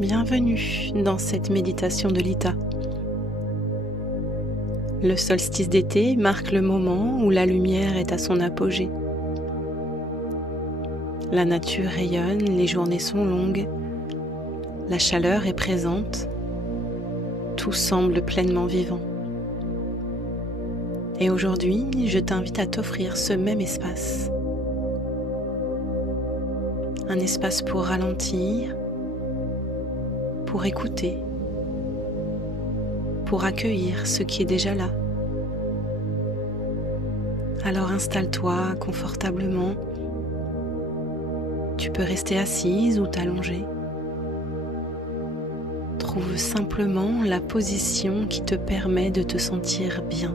Bienvenue dans cette méditation de Lita. Le solstice d'été marque le moment où la lumière est à son apogée. La nature rayonne, les journées sont longues, la chaleur est présente, tout semble pleinement vivant. Et aujourd'hui, je t'invite à t'offrir ce même espace. Un espace pour ralentir, pour écouter, pour accueillir ce qui est déjà là. Alors installe-toi confortablement. Tu peux rester assise ou t'allonger. Trouve simplement la position qui te permet de te sentir bien.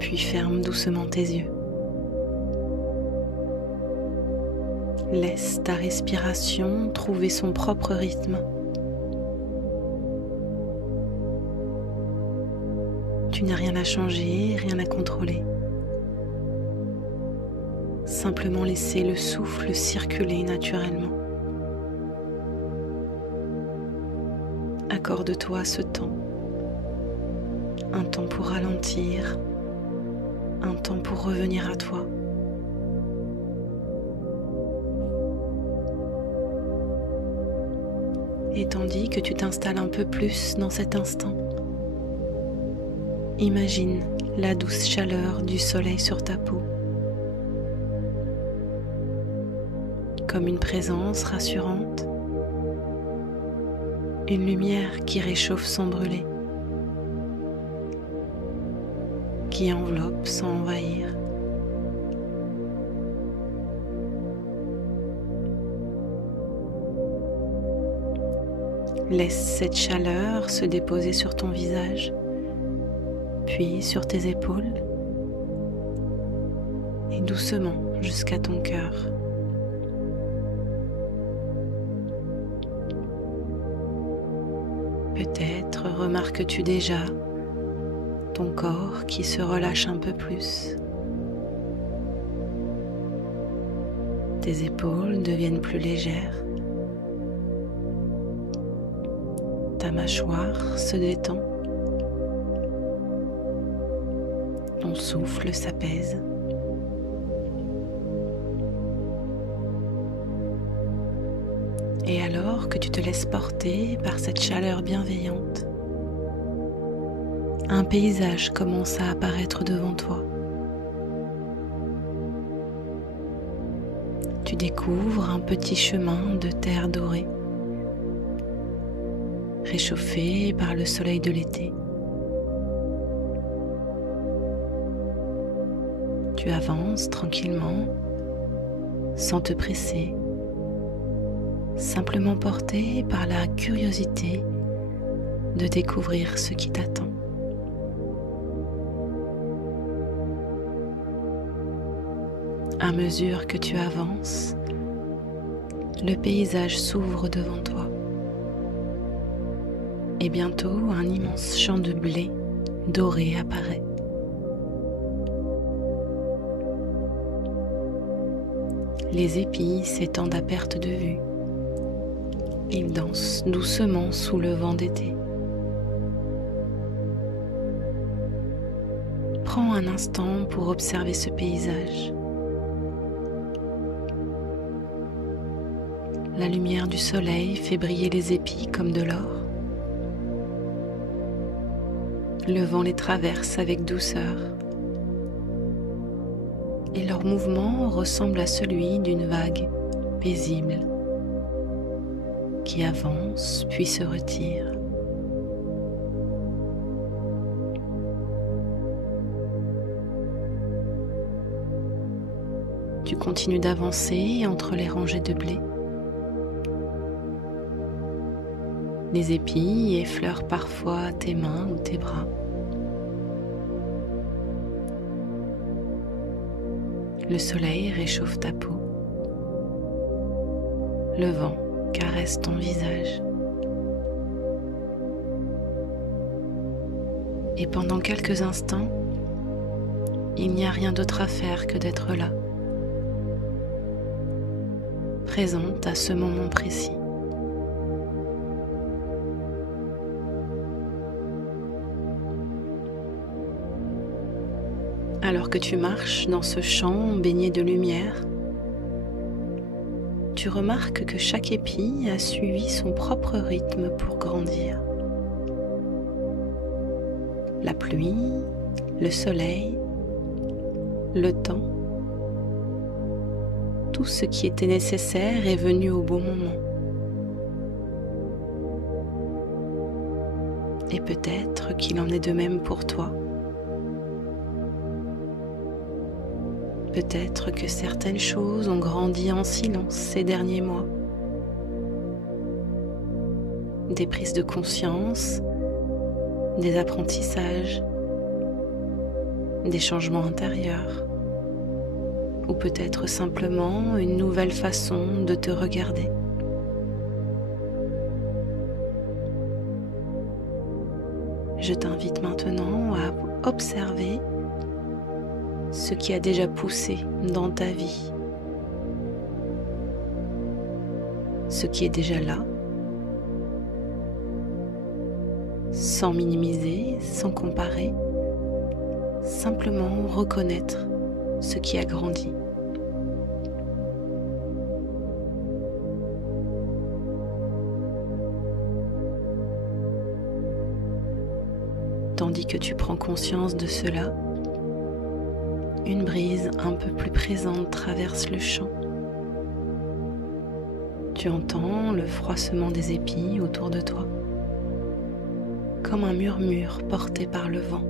Puis ferme doucement tes yeux. Laisse ta respiration trouver son propre rythme. Tu n'as rien à changer, rien à contrôler. Simplement laisser le souffle circuler naturellement. Accorde-toi ce temps. Un temps pour ralentir, un temps pour revenir à toi. Et tandis que tu t'installes un peu plus dans cet instant, imagine la douce chaleur du soleil sur ta peau, comme une présence rassurante, une lumière qui réchauffe sans brûler, qui enveloppe sans envahir. Laisse cette chaleur se déposer sur ton visage, puis sur tes épaules et doucement jusqu'à ton cœur. Peut-être remarques-tu déjà ton corps qui se relâche un peu plus. Tes épaules deviennent plus légères. Ta mâchoire se détend. Ton souffle s'apaise. Et alors que tu te laisses porter par cette chaleur bienveillante, un paysage commence à apparaître devant toi. Tu découvres un petit chemin de terre dorée, réchauffé par le soleil de l'été. Tu avances tranquillement, sans te presser, simplement porté par la curiosité de découvrir ce qui t'attend. À mesure que tu avances, le paysage s'ouvre devant toi. Et bientôt, un immense champ de blé doré apparaît. Les épis s'étendent à perte de vue. Ils dansent doucement sous le vent d'été. Prends un instant pour observer ce paysage. La lumière du soleil fait briller les épis comme de l'or. Le vent les traverse avec douceur et leur mouvement ressemble à celui d'une vague paisible qui avance puis se retire. Tu continues d'avancer entre les rangées de blé. Les épis effleurent parfois tes mains ou tes bras. Le soleil réchauffe ta peau. Le vent caresse ton visage. Et pendant quelques instants, il n'y a rien d'autre à faire que d'être là, présente à ce moment précis. Alors que tu marches dans ce champ baigné de lumière, tu remarques que chaque épi a suivi son propre rythme pour grandir. La pluie, le soleil, le temps, tout ce qui était nécessaire est venu au bon moment. Et peut-être qu'il en est de même pour toi. Peut-être que certaines choses ont grandi en silence ces derniers mois. Des prises de conscience, des apprentissages, des changements intérieurs, ou peut-être simplement une nouvelle façon de te regarder. Je t'invite maintenant à observer ce qui a déjà poussé dans ta vie, ce qui est déjà là, sans minimiser, sans comparer, simplement reconnaître ce qui a grandi. Tandis que tu prends conscience de cela, une brise un peu plus présente traverse le champ. Tu entends le froissement des épis autour de toi, comme un murmure porté par le vent,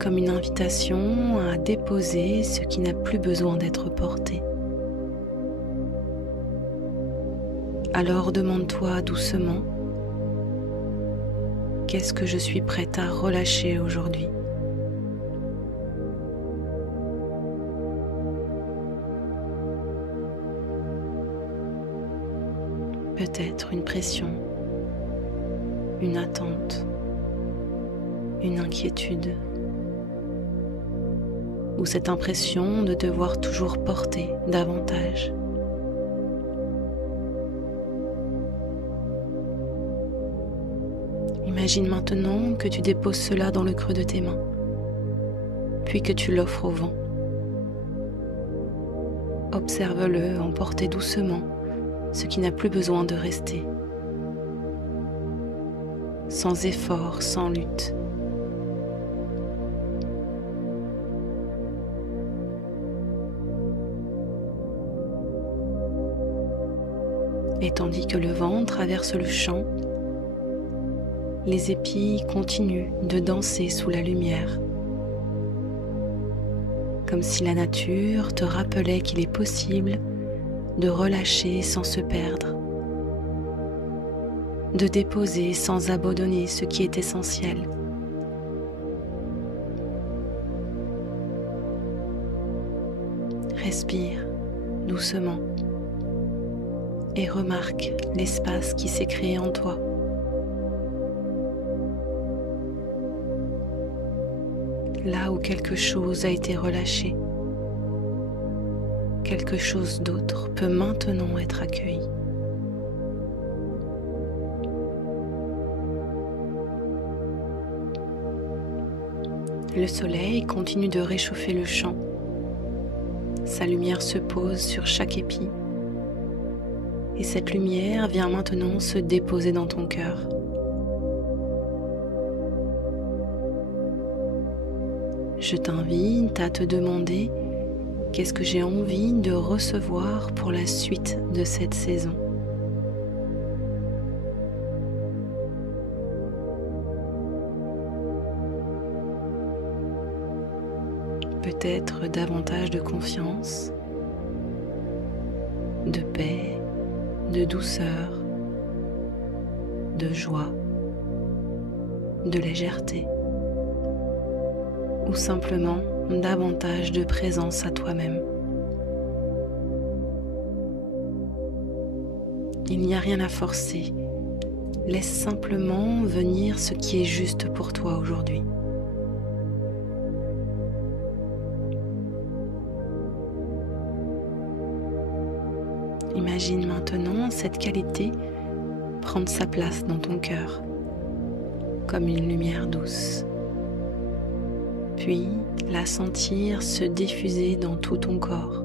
comme une invitation à déposer ce qui n'a plus besoin d'être porté. Alors demande-toi doucement, qu'est-ce que je suis prête à relâcher aujourd'hui ? Peut-être une pression, une attente, une inquiétude, ou cette impression de devoir toujours porter davantage. Imagine maintenant que tu déposes cela dans le creux de tes mains, puis que tu l'offres au vent. Observe-le emporter doucement ce qui n'a plus besoin de rester, sans effort, sans lutte. Et tandis que le vent traverse le champ, les épis continuent de danser sous la lumière, comme si la nature te rappelait qu'il est possible de relâcher sans se perdre, de déposer sans abandonner ce qui est essentiel. Respire doucement et remarque l'espace qui s'est créé en toi. Là où quelque chose a été relâché, quelque chose d'autre peut maintenant être accueilli. Le soleil continue de réchauffer le champ. Sa lumière se pose sur chaque épi. Et cette lumière vient maintenant se déposer dans ton cœur. Je t'invite à te demander qu'est-ce que j'ai envie de recevoir pour la suite de cette saison. Peut-être davantage de confiance, de paix, de douceur, de joie, de légèreté, ou simplement davantage de présence à toi-même. Il n'y a rien à forcer, laisse simplement venir ce qui est juste pour toi aujourd'hui. Imagine maintenant cette qualité prendre sa place dans ton cœur, comme une lumière douce. Puis la sentir se diffuser dans tout ton corps,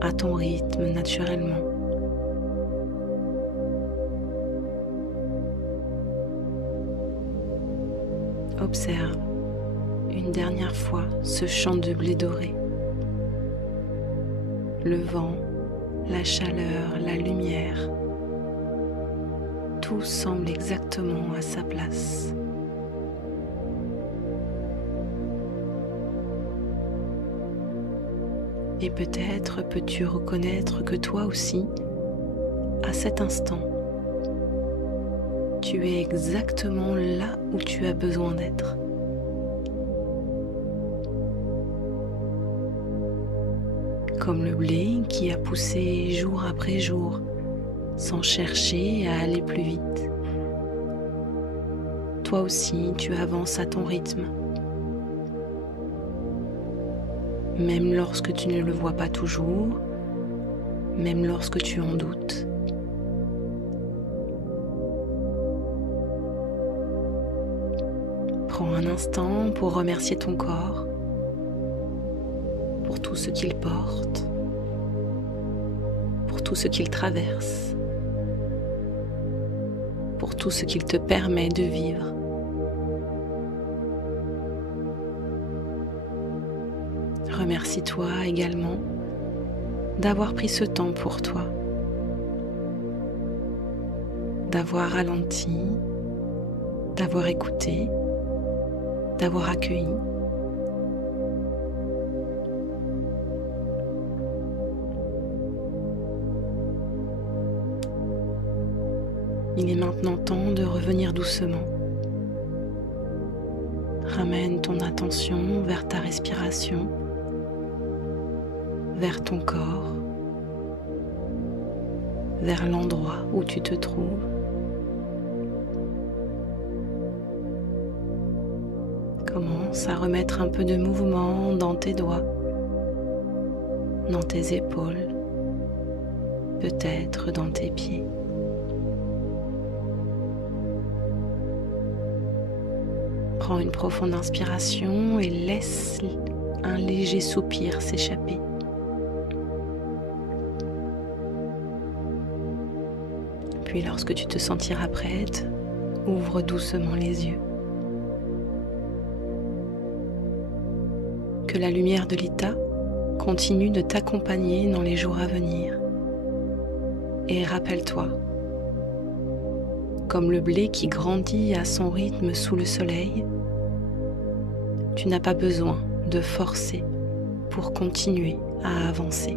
à ton rythme naturellement. Observe une dernière fois ce champ de blé doré. Le vent, la chaleur, la lumière, tout semble exactement à sa place. Et peut-être peux-tu reconnaître que toi aussi, à cet instant, tu es exactement là où tu as besoin d'être. Comme le blé qui a poussé jour après jour, sans chercher à aller plus vite. Toi aussi, tu avances à ton rythme. Même lorsque tu ne le vois pas toujours, même lorsque tu en doutes. Prends un instant pour remercier ton corps, pour tout ce qu'il porte, pour tout ce qu'il traverse, pour tout ce qu'il te permet de vivre. Remercie-toi également d'avoir pris ce temps pour toi, d'avoir ralenti, d'avoir écouté, d'avoir accueilli. Il est maintenant temps de revenir doucement. Ramène ton attention vers ta respiration, vers ton corps, vers l'endroit où tu te trouves. Commence à remettre un peu de mouvement dans tes doigts, dans tes épaules, peut-être dans tes pieds. Prends une profonde inspiration et laisse un léger soupir s'échapper. Puis lorsque tu te sentiras prête, ouvre doucement les yeux. Que la lumière de l'Ita continue de t'accompagner dans les jours à venir. Et rappelle-toi, comme le blé qui grandit à son rythme sous le soleil, tu n'as pas besoin de forcer pour continuer à avancer.